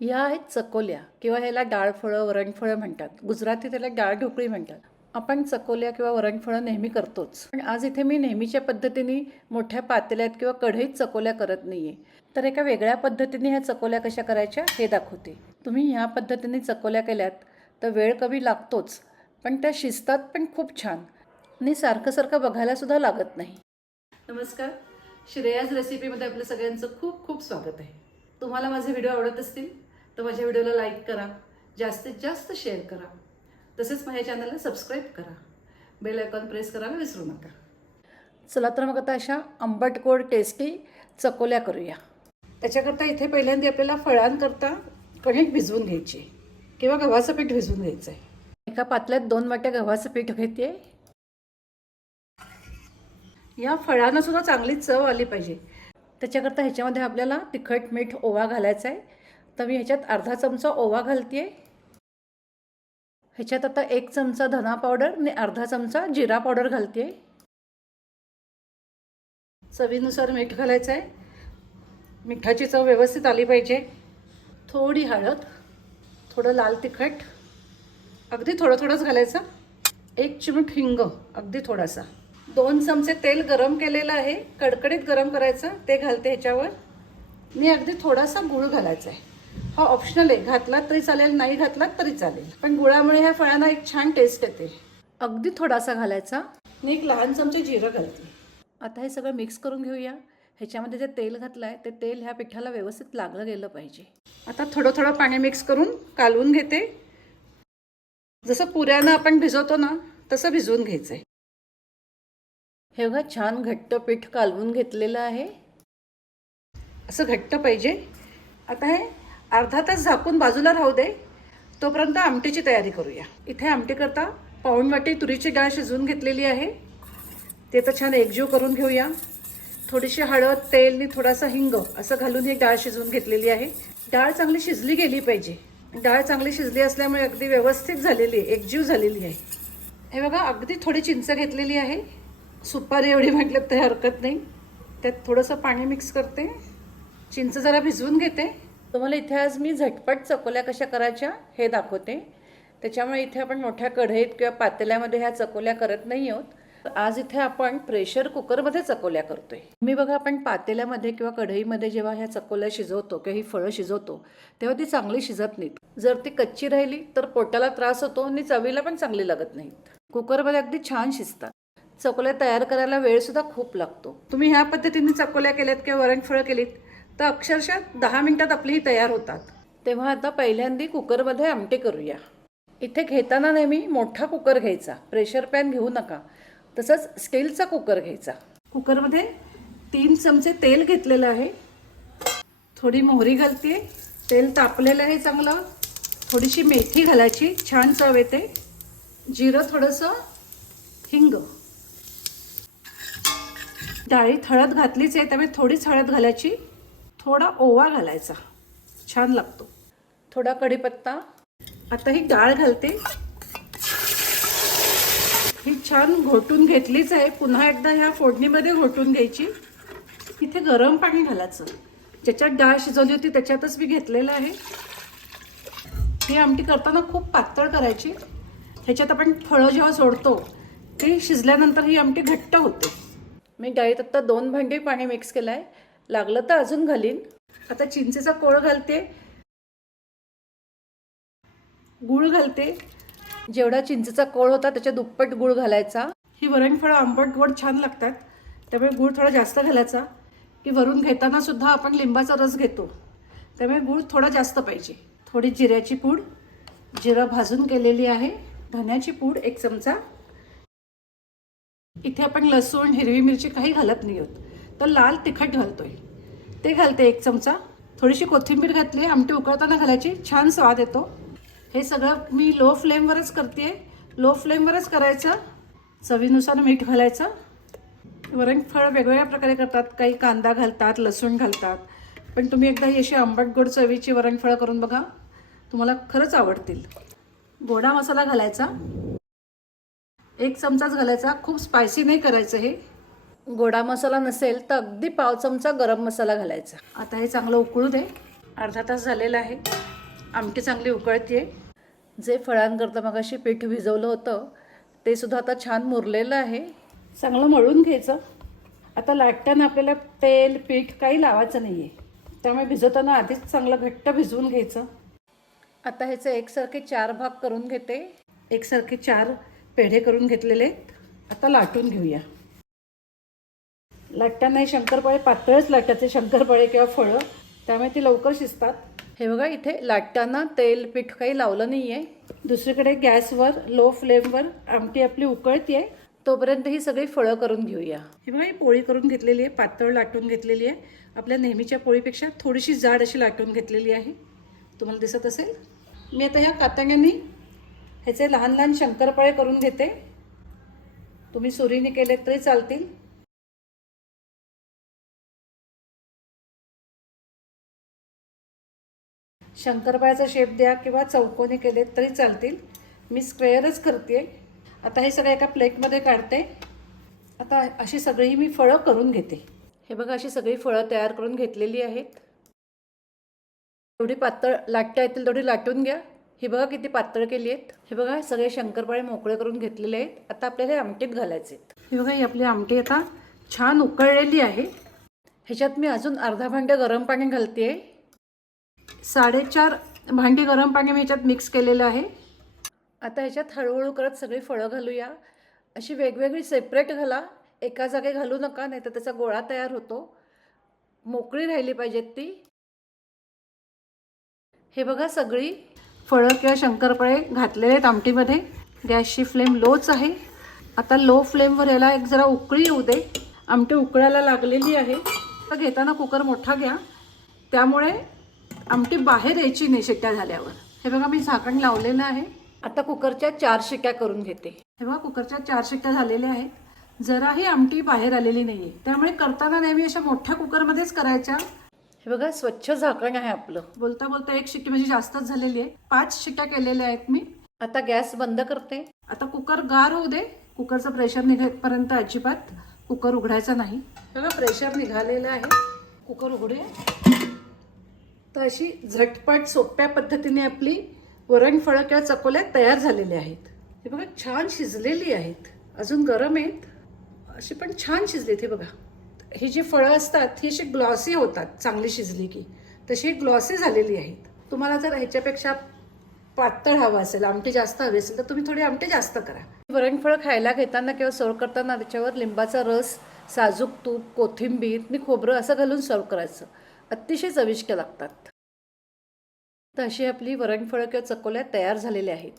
या आहेत चकोल्या किंवा ह्याला डाळफळं वरणफळं म्हणतात. गुजरातीत त्याला डाळ ढोकळी म्हणतात. आपण चकोल्या किंवा वरणफळं नेहमी करतोच, पण आज इथे मी नेहमीच्या पद्धतीने मोठ्या पातेल्यात किंवा कढईत चकोल्या करत नाही आहे, तर एका वेगळ्या पद्धतीने ह्या चकोल्या कशा करायच्या हे दाखवते. तुम्ही ह्या पद्धतीने चकोल्या केल्यात तर वेळ कमी लागतोच, पण त्या शिजतात पण खूप छान आणि सारखं सारखं बघायलासुद्धा लागत नाही. नमस्कार, श्रेयाज रेसिपीमध्ये आपलं सगळ्यांचं खूप खूप स्वागत आहे. तुम्हाला माझे व्हिडिओ आवडत असतील तर माझ्या व्हिडिओला लाईक करा, जास्तीत जास्त शेअर करा, तसेच माझ्या चॅनलला सबस्क्राईब करा, बेल आयकॉन प्रेस करायला विसरू नका. चला तर मग आता अशा आंबट गोड टेस्टी चकोल्या करूया. त्याच्याकरता इथे पहिल्यांदा आपल्याला फळांकरता कणिक भिजवून घ्यायची किंवा गव्हाचं पीठ भिजवून घ्यायचं आहे. एका पातल्यात 2 वाट्या गव्हाचं पीठ घेते. या फळांना सुद्धा चांगली चव आली पाहिजे, त्याच्याकरता ह्याच्यामध्ये आपल्याला तिखट मीठ ओवा घालायचा आहे. तर मी ह्याच्यात अर्धा चमचा ओवा घालते. ह्याच्यात आता 1 चमचा धना पावडर आणि अर्धा चमचा जिरा पावडर घालते. चवीनुसार मीठ घालायचं आहे. मिठाची चव व्यवस्थित आली पाहिजे. थोडी हळद, थोडं लाल तिखट, अगदी थोडं थोडंच घालायचं. 1 चिमूट हिंग, अगदी थोडासा. 2 चमचे तेल गरम केलेलं आहे, कडकडीत गरम करायचं, ते घालते ह्याच्यावर. मी अगदी थोडासा गूळ घालायचा आहे. हा ऑप्शनल आहे, घातलात तरी चालेल, नाही घातलात तरी चालेल, पण गुळामुळे ह्या फळांना एक छान टेस्ट येते. अगदी थोडासा घालायचा. मी 1 लहान चमचे जिरं घालते. आता हे सगळं मिक्स करून घेऊया. ह्याच्यामध्ये जे तेल घातलं आहे ते तेल ह्या पिठाला व्यवस्थित लागलं गेलं पाहिजे. आता थोडं थोडं पाणी मिक्स करून कालवून घेते. जसं पुऱ्यानं आपण भिजवतो ना तसं भिजवून घ्यायचं आहे. हे बघा, छान घट्ट पीठ कालवून घेतलेलं आहे. असं घट्ट पाहिजे. आता हे अर्धा तास झाकून बाजूला राहू दे, तोपर्यंत आमटीची तयारी करूया. इथे आमटी करता पाऊण वाटी तुरीची डाळ शिजवून घेतलेली आहे. ते तर छान एकजीव करून घेऊया. थोडीशी हळद, तेल आणि थोडासा हिंग असं घालून ही डाळ शिजवून घेतलेली आहे. डाळ चांगली शिजली गेली पाहिजे. डाळ चांगली शिजली असल्यामुळे अगदी व्यवस्थित झालेली आहे, एकजीव झालेली आहे. हे बघा, अगदी थोडी चिंच घेतलेली आहे. सुपारी एवढी म्हटलं तर हरकत नाही. त्यात थोडंसं पाणी मिक्स करते. चिंच जरा भिजवून घेते. तुम्हाला इथे आज मी झटपट चकोल्या कशा करायच्या हे दाखवते. त्याच्यामुळे इथे आपण मोठ्या कढईत किंवा पातेल्यामध्ये ह्या चकोल्या करत नाही आहोत. आज इथे आपण प्रेशर कुकरमध्ये चकोल्या करतोय. मी बघा, आपण पातेल्यामध्ये किंवा कढईमध्ये जेव्हा ह्या चकोल्या शिजवतो किंवा ही फळं शिजवतो तेव्हा ती चांगली शिजत नाहीत. जर ती कच्ची राहिली तर पोटाला त्रास होतो आणि चवीला पण चांगली लागत नाहीत. कुकरमध्ये अगदी छान शिजतात. चकोल्या तयार करायला वेळसुद्धा खूप लागतो. तुम्ही ह्या पद्धतीने चकोल्या केल्यात किंवा वरणफळं केलीत तर अक्षरशः 10 मिनिटात आपली ही तयार होतात. तेव्हा आता पहिल्यांदा कुकरमध्ये आमटी करूया. इथे घेताना नेहमी मोठा कुकर घ्यायचा, प्रेशर पॅन घेऊ नका. तसंच स्टीलचा कुकर घ्यायचा. कुकरमध्ये 3 चमचे तेल घेतलेलं आहे. थोडी मोहरी घालते. तेल तापलेलं आहे चांगलं. थोडीशी मेथी घालायची, छान चव येते. जिरं, थोडंसं हिंग. डाळीत हळद घातलीच आहे त्यामुळे थोडीच हळद घालायची. थोडा ओवा घालायचा, छान लागतो. थोडा कढीपत्ता. आता ही डाळ घालते. ही छान घोटून घेतलीच आहे. पुन्हा एकदा ह्या फोडणीमध्ये घोटून घ्यायची. इथे गरम पाणी घालायचं. ज्याच्यात डाळ शिजवली होती त्याच्यातच मी घेतलेलं आहे. ही आमटी करताना खूप पातळ करायची. ह्याच्यात आपण फळं जेव्हा सोडतो ते शिजल्यानंतर ही आमटी घट्ट होते. मी डाळीत आत्ता 2 भांडी पाणी मिक्स केलं आहे. लागलं तर अजून घालीन. आता चिंचेचा कोळ घालते. गूळ घालते. जेवढा चिंचेचा कोळ होता त्याच्या दुप्पट गूळ घालायचा. ही वरणफळं आंबट गोड छान लागतात, त्यामुळे गूळ थोडा जास्त घालायचा. की वरून घेताना सुद्धा आपण लिंबाचा रस घेतो, त्यामुळे गूळ थोडा जास्त पाहिजे. थोडी जिऱ्याची पूड, जिरं भाजून केलेली आहे. धण्याची पूड 1 चमचा. इथे आपण लसूण, हिरवी मिरची काही घालत नाही आहोत, तर लाल तिखट घालतोय, ते घालते 1 चमचा. थोडीशी कोथिंबीर घातली. आमटी उकळताना घालायची, छान स्वाद येतो. हे सगळं मी लो फ्लेमवरच करते. लो फ्लेमवरच करायचं. चवीनुसार मीठ घालायचं. वरणफळं वेगवेगळ्या प्रकारे करतात. काही कांदा घालतात, लसूण घालतात, पण तुम्ही एकदा ही अशी आंबट गोड चवीची वरणफळं करून बघा, तुम्हाला खरंच आवडतील. गोडा मसाला घालायचा, 1 चमचाच घालायचा. खूप स्पायसी नाही करायचं हे. गोडा मसाला नसेल तर अगदी 1/2 चमचा गरम मसाला घालायचा. आता हे चांगलं उकळू दे. अर्धा तास झालेला आहे. आमटी चांगली उकळती आहे. जे फळांकरता मगाशी पीठ भिजवलं होतं ते सुद्धा आता छान मुरलेलं आहे. चांगलं मळून घ्यायचं. आता लाटताना आपल्याला तेल पीठ काही लावायचं नाही आहे, त्यामुळे भिजवताना आधीच चांगलं घट्ट भिजवून घ्यायचं. आता ह्याचे एकसारखे 4 भाग करून घेते. एकसारखे 4 पेढे करून घेतलेले आहेत. आता लाटून घेऊया. लाटताना शंकरपाळे पातळच लाटायचे, शंकरपाळे किंवा फळं, त्यामुळे ती लवकर शिजतात. हे बघा, इथे लाटताना तेल पीठ काही लावलं नाही आहे. दुसरीकडे गॅसवर लो फ्लेमवर आमटी आपली उकळती आहे, तोपर्यंत ही सगळी फळं करून घेऊया. हे बघा, ही पोळी करून घेतलेली आहे, पातळ लाटून घेतलेली आहे. आपल्या नेहमीच्या पोळीपेक्षा थोडीशी जाड अशी लाटून घेतलेली आहे. तुम्हाला दिसत असेल. मी आता ह्या कातंग्यांनी ह्याचे लहान लहान शंकरपाळे करून घेते. तुम्ही सुरीने केले तरी चालतील. शंकरपाळ्याचा शेप द्या किंवा चौकोनी केले तरी चालतील. मी स्क्वेअरच करते. आता हे सगळं एका प्लेटमध्ये काढते. आता अशी सगळी मी फळं करून घेते. हे बघा, अशी सगळी फळं तयार करून घेतलेली आहेत. एवढी पातळ लाटता येतील तेवढी लाटून घ्या. ही बघा किती पातळ केली आहेत. हे बघा, सगळे शंकरपाळे मोकळे करून घेतलेले आहेत. आता आपल्याला आमटीत घालायचे आहेत. हे बघा, ही आपली आमटी आता छान उकळलेली आहे. ह्याच्यात मी अजून अर्धा भांडं गरम पाणी घालते. 4.5 भांडी गरम पाणी मी ह्याच्यात मिक्स केलेलं आहे. आता ह्याच्यात हळूहळू करत सगळी फळं घालूया. अशी वेगवेगळी सेपरेट घाला, एका जागी घालू नका, नाही तर त्याचा गोळा तयार होतो. मोकळी राहिली पाहिजेत ती. हे बघा, सगळी फळं किंवा शंकरपाळे घातलेले आहेत आमटीमध्ये. गॅसची फ्लेम लोच आहे. आता लो फ्लेमवर याला एक जरा उकळी येऊ दे. आमटी उकळायला लागलेली आहे. तर घेताना कुकर मोठा घ्या, त्यामुळे आमटी बाहेर यायची नाही शिट्ट्या झाल्यावर. हे बघा, मी झाकण लावलेलं आहे. आता कुकरच्या 4 शिट्ट्या करून घेते. हे बघा, कुकरच्या 4 शिट्ट्या झालेल्या आहेत. जराही आमटी बाहेर आलेली नाही आहे, त्यामुळे करताना नेहमी अशा मोठ्या कुकरमध्येच करायच्या. हे बघा, स्वच्छ झाकण आहे आपलं. बोलता बोलता 1 शिट्टी म्हणजे जास्तच झालेली आहे. 5 शिट्ट्या केलेल्या आहेत मी. आता गॅस बंद करते. आता कुकर गार होऊ दे. कुकरचं प्रेशर निघेपर्यंत अजिबात कुकर उघडायचा नाही. बघा, प्रेशर निघालेलं आहे. कुकर उघडूया. तर अशी झटपट सोप्या पद्धतीने आपली वरणफळं किंवा चकोल्या तयार झालेल्या आहेत. हे बघा, छान शिजलेली आहेत. अजून गरम आहेत, अशी पण छान शिजलीत. हे बघा, ही जी फळं असतात ही अशी ग्लॉसी होतात चांगली शिजली की, तशी ग्लॉसी झालेली आहेत. तुम्हाला जर ह्याच्यापेक्षा पातळ हवं असेल, आमटी जास्त हवी असेल, तर तुम्ही थोडी आमटी जास्त करा. वरणफळं खायला घेताना किंवा सर्व करताना त्याच्यावर लिंबाचा रस, साजूक तूप, कोथिंबीर आणि खोबरं असं घालून सर्व करायचं. अतिशय चविष्ट लागतात. तर अशी आपली वरणफळं किंवा चकोल्या तयार झालेल्या आहेत.